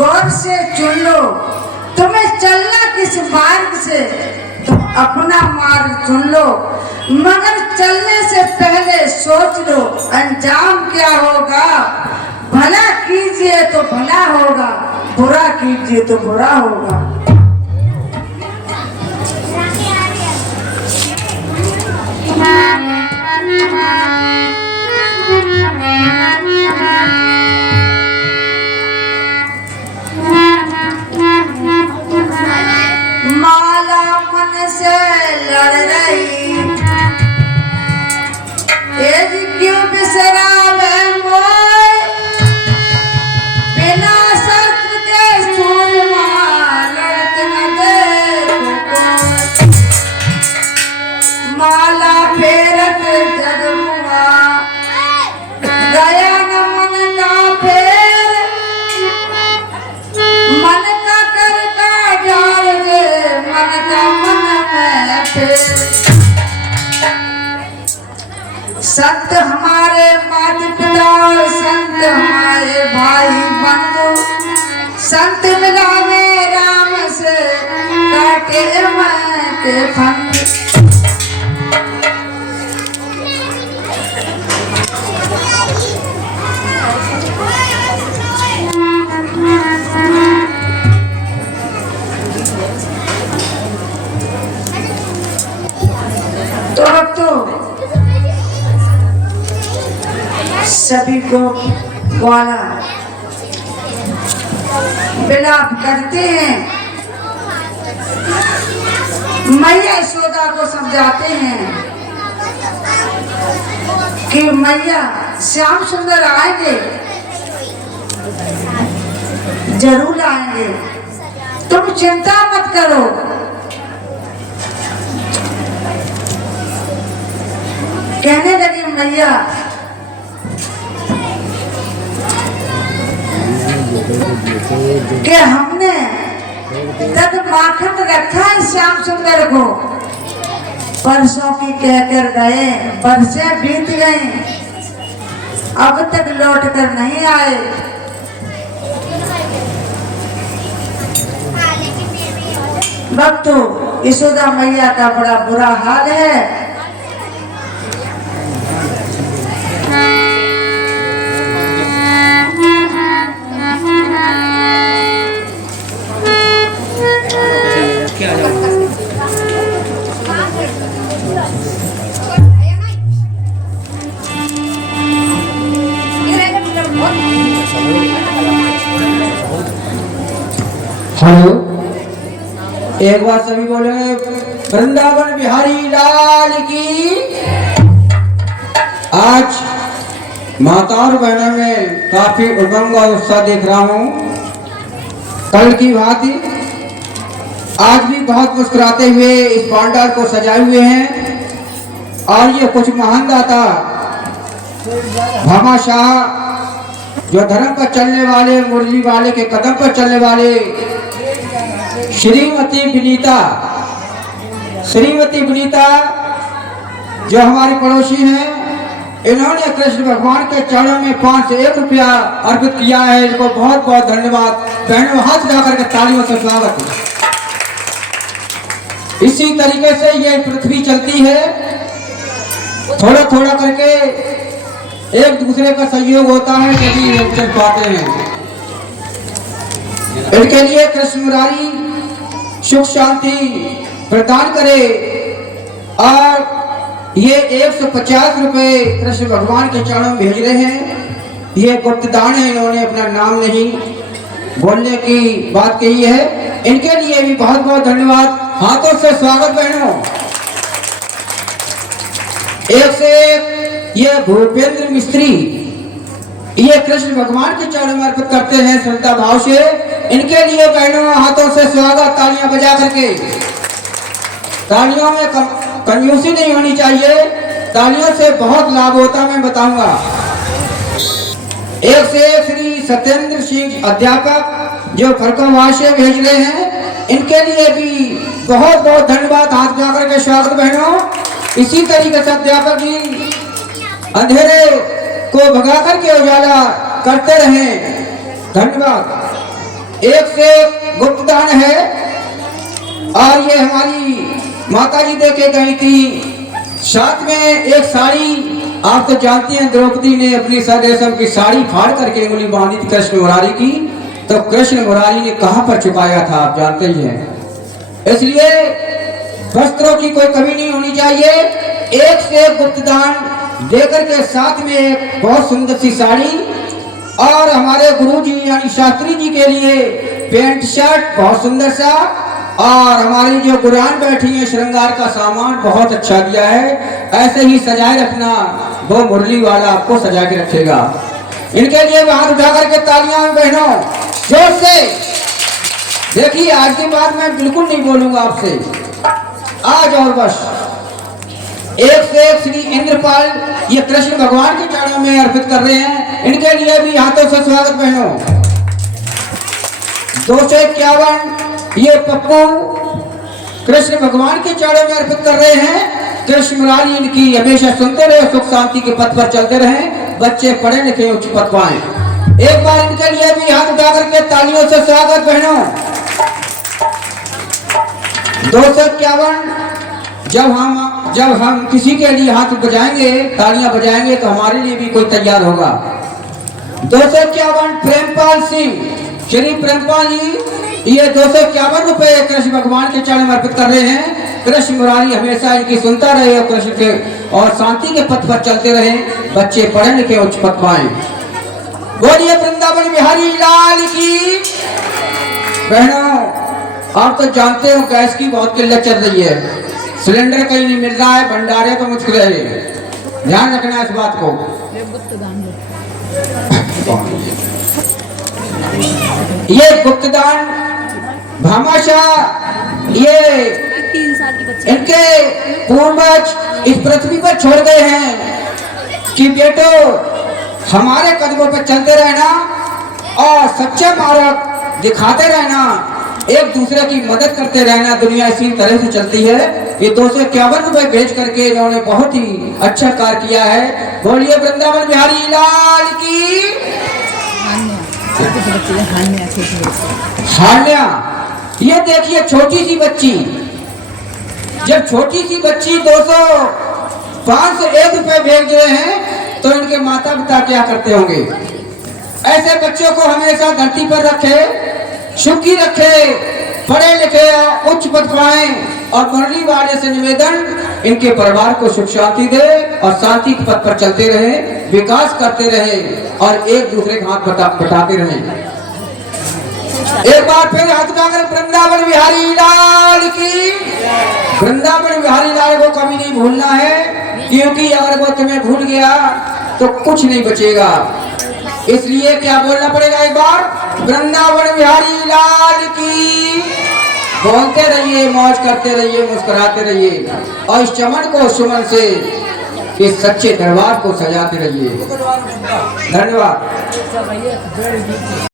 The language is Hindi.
गौर से चुन लो, तुम्हें चलना किस मार्ग से, तुम अपना मार्ग चुन लो, मगर चलने से पहले सोच लो अंजाम क्या होगा। भला कीजिए तो भला होगा, बुरा कीजिए तो बुरा होगा। माला मन से लड़ रही, एज क्यों बिसरावे मोय, बिना शस्त्र के सूरमा लड़त न देखो। माला फेरत जगमुआ, गया न मन का फेर, मन का कर का जाल दे, मन का मन में फेर। संत हमारे माता पिता और संत हमारे भाई बंधु, संत मिलावे राम से काटे मैं के फंद। तो अब तो सभी को ग्वाला विलाप करते हैं, मैया यशोदा को समझाते हैं कि मैया श्याम सुंदर आएंगे, जरूर आएंगे, तुम चिंता मत करो। कहने लगी मैया कि हमने तब माखन रखा है श्याम सुंदर को, परसों की कहकर गए, बरसे बीत गए, अब तक लौट कर नहीं आए। भक्तों, यशोदा मैया का बड़ा बुरा हाल है। हेलो, एक बार सभी बोलेंगे वृंदावन बिहारी लाल की। आज माता और बहनों में काफी उमंग और उत्साह देख रहा हूँ। कल की भांति आज भी बहुत मुस्कुराते हुए इस पांडाल को सजाए हुए हैं। और ये कुछ महान दाता भामाशाह, जो धर्म पर चलने वाले, मुरली वाले के कदम पर चलने वाले श्रीमती विनीता जो हमारी पड़ोसी हैं, इन्होंने कृष्ण भगवान के चरणों में 5 से 1 रुपया अर्पित किया है। इनको बहुत बहुत धन्यवाद। बहनों, हाथ उठा करके तालियों से स्वागत है। इसी तरीके से ये पृथ्वी चलती है, थोड़ा थोड़ा करके एक दूसरे का सहयोग होता है, तभी हम चल पाते हैं। इनके लिए कृष्ण मुरारी सुख शांति प्रदान करे। और ये 150 रुपए कृष्ण भगवान के चरणों में भेज रहे हैं। ये गुप्त दान है, इन्होंने अपना नाम नहीं बोलने की बात कही है। इनके लिए भी बहुत बहुत धन्यवाद। हाथों से स्वागत बहनों। एक से ये भूपेंद्र मिस्त्री, ये कृष्ण भगवान के चरणों में अर्पित करते हैं श्रद्धा भाव से। इनके लिए बहनों हाथों से स्वागत, तालियां बजा करके। तालियों में कंजूसी नहीं होनी चाहिए, तालियों से बहुत लाभ होता मैं बताऊंगा। एक से श्री सत्येंद्र सिंह अध्यापक जो फरकाबाद से भेज रहे हैं, इनके लिए भी बहुत बहुत धन्यवाद। हाथ जाकर के स्वागत बहनों। इसी तरीके से अध्यापक जी अंधेरे को भगा करके उजाला करते रहें। धन्यवाद। एक से एक गुप्तदान है और ये हमारी माता जी दे के गई थी। साथ में एक साड़ी, आप तो जानती हैं द्रौपदी ने अपनी सरेशम की साड़ी फाड़ करके उंगली बांधी थी कृष्ण मुरारी की, तो कृष्ण मुरारी ने कहां पर छुपाया था आप जानते ही हैं। इसलिए वस्त्रों की कोई कमी नहीं होनी चाहिए। एक से एक गुप्तदान देकर के साथ में एक बहुत सुंदर सी साड़ी और हमारे गुरुजी यानी शास्त्री जी के लिए पैंट शर्ट बहुत सुंदर सा, और हमारी जो कुरान बैठी है श्रृंगार का सामान बहुत अच्छा दिया है। ऐसे ही सजाए रखना, वो मुरली वाला आपको सजा के रखेगा। इनके लिए हाथ उठा करके तालियां बहनों जोर से। देखिए आज के बाद मैं बिल्कुल नहीं बोलूंगा आपसे, आज और बस। एक से एक श्री इंद्रपाल ये कृष्ण भगवान के चरणों में अर्पित कर रहे हैं, इनके लिए भी हाथों से स्वागत बहनों। 251 ये पप्पू कृष्ण भगवान के चरणों में अर्पित कर रहे हैं। कृष्ण मुरारी इनकी हमेशा सुनते रहे, सुख शांति के पथ पर चलते रहे, बच्चे पढ़े लिखे उच्च पद पाएं। एक बार इनके लिए भी हाथ उठा करके तालियों से स्वागत बहनों। 251 जब हम किसी के लिए हाथ बजाएंगे, तालियां बजाएंगे, तो हमारे लिए भी कोई तैयार होगा। 251 प्रेमपाल सिंह, श्री प्रेमपाल जी ये 251 रुपए कृष्ण भगवान के चरण में अर्पित कर रहे हैं। कृष्ण मुरारी हमेशा इनकी सुनता रहे और कृष्ण के और शांति के पथ पर चलते रहे, बच्चे पढ़े लिखे उच्च पद पाएं। बोलिए वृंदावन बिहारी लाल की। बहनों आप तो जानते हो गैस की बहुत किल्लत चल रही है, सिलेंडर कहीं नहीं मिल रहा है, भंडारे तो मुश्किल है, ध्यान रखना इस बात को। ये गुप्तदान भामाशाह ये 3 साल की बच्ची इनके पूर्वज इस पृथ्वी पर छोड़ गए हैं कि बेटो हमारे कदमों पर चलते रहना और सच्चे मार्ग दिखाते रहना, एक दूसरे की मदद करते रहना। दुनिया इसी तरह से चलती है। ये 251 रुपए भेज करके इन्होंने बहुत ही अच्छा कार्य किया है। बोलिए वृंदावन बिहारी लाल की। हान्या ये देखिए छोटी सी बच्ची, जब छोटी सी बच्ची 200 501 रुपए भेज रहे हैं तो इनके माता पिता क्या करते होंगे। ऐसे बच्चों को हमेशा धरती पर रखे, सुखी रखे, पढ़े लिखे उच्च पद पाए, और मुरली वाले से निवेदन इनके परिवार को सुख शांति दे और शांति के पथ पर चलते रहे, विकास करते रहे और एक दूसरे के हाथ बटाते रहे। एक बार फिर हाथ उठाकर वृंदावन बिहारी लाल की। वृंदावन बिहारी लाल को कभी नहीं भूलना है, क्योंकि अगर वो तुम्हें भूल गया तो कुछ नहीं बचेगा। इसलिए क्या बोलना पड़ेगा एक बार, वृंदावन बिहारी लाल की। बोलते रहिए, मौज करते रहिए, मुस्कुराते रहिए और इस चमन को सुमन से इस सच्चे दरबार को सजाते रहिए। धन्यवाद।